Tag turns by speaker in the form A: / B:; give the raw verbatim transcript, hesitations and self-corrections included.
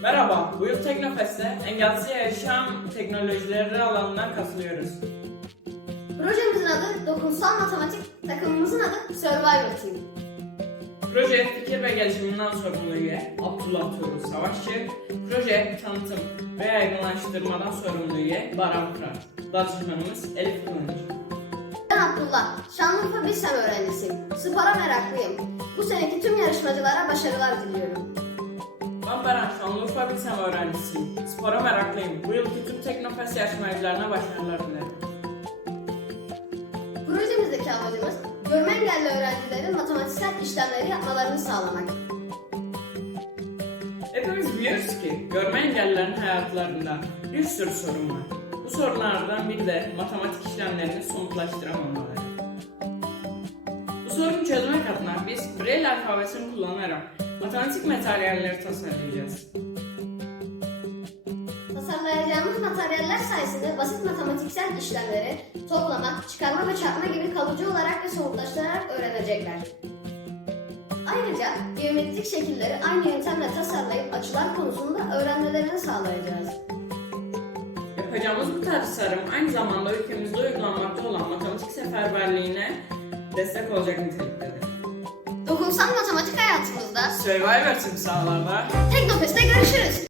A: Merhaba, bu yıl Teknofest'te engelsiz yaşam teknolojileri alanına katılıyoruz.
B: Projemizin adı Dokunsal Matematik, takımımızın adı Survivor Team.
A: Proje fikir ve gelişiminden sorumlu üye Abdullah Tuğrul Savaşçı, proje tanıtım ve yaygınlaştırmadan sorumlu üye Baran Fırat, danışmanımız Elif Kılıç.
B: Ben Abdullah, Şanlıurfa Bilsem öğrencisiyim. Spora meraklıyım. Bu seneki tüm yarışmacılara başarılar diliyorum.
A: Ben Baran, Şanlıurfa Bilsem öğrencisiyim. Spora meraklıyım. Bu yılki tüm Teknofest yarışmacılarına başarılar dilerim.
B: Projemizdeki amacımız, görme engelli öğrencilerin matematiksel işlemleri yapmalarını sağlamak.
A: Hepimiz biliyoruz ki görme engellilerin hayatlarında bir sürü sorun var. Bu sorunlardan biri de matematik işlemlerini somutlaştıramamaları. Bu sorunu çözmek adına biz Braille alfabesini kullanarak matematik materyalleri tasarlayacağız.
B: Tasarlayacağımız materyaller sayesinde basit matematiksel işlemleri toplama, çıkarma ve çarpma gibi kalıcı olarak ve somutlaştırarak öğrenecekler. Ayrıca geometrik şekilleri aynı yöntemle tasarlayıp açılar konusunda öğrenmelerini sağlayacağız.
A: Yapacağımız bu tasarım aynı zamanda ülkemizde uygulanmakta olan matematik seferberliğine destek olacak niteliktedir.
B: Dokunsal matematik hayatımızda
A: Survivor timsahlarda
B: Teknofest'te görüşürüz.